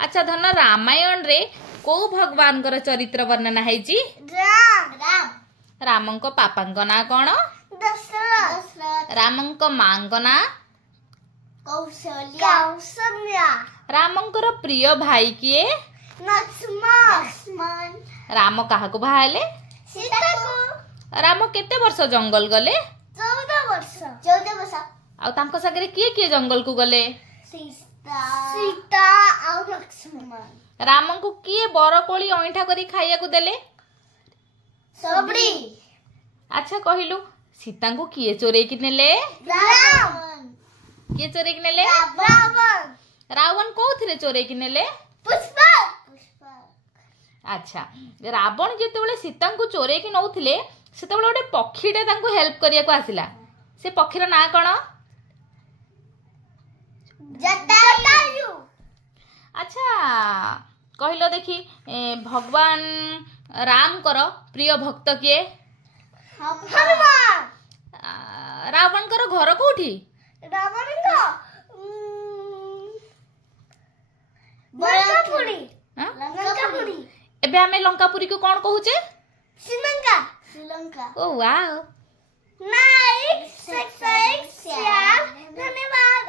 अच्छा धन रामायण रे को भगवान कर चरित्र वर्णना है जी? राम को पापा ना कौन? राम को मां ना कौशल्या। राम प्रिय भाई किए? लक्ष्मण। राम कहा को बाहले? सीता को। राम केते वर्ष जंगल गले? 14 वर्ष। आ तांको सागरे किए जंगल को गले? सीता और लक्ष्मण। राम को किए बरकोली अइठा करी खाइया को देले? सबड़ी। अच्छा कहिलु सीता को किए चोरे कि नेले? रावण। किए चोरे कि नेले? रावण। रावण कोथिरे चोरे कि नेले? पुष्पक। अच्छा रावण जेतेबेले सीता को चोरे कि नौथिले सेतेबेले गोटे पक्षीटे तांको हेल्प करिया को आसिला से पक्षीर ना कोन? जटायु। अच्छा कहिलो देखी भगवान राम कर प्रिय भक्त किए? हनुमान। रावण कर घर कोठी? रावण को लंकापुरी। एबे हमें लंकापुरी को कौन कहूचे? श्रीलंका। Oh wow. नाइस। धन्यवाद।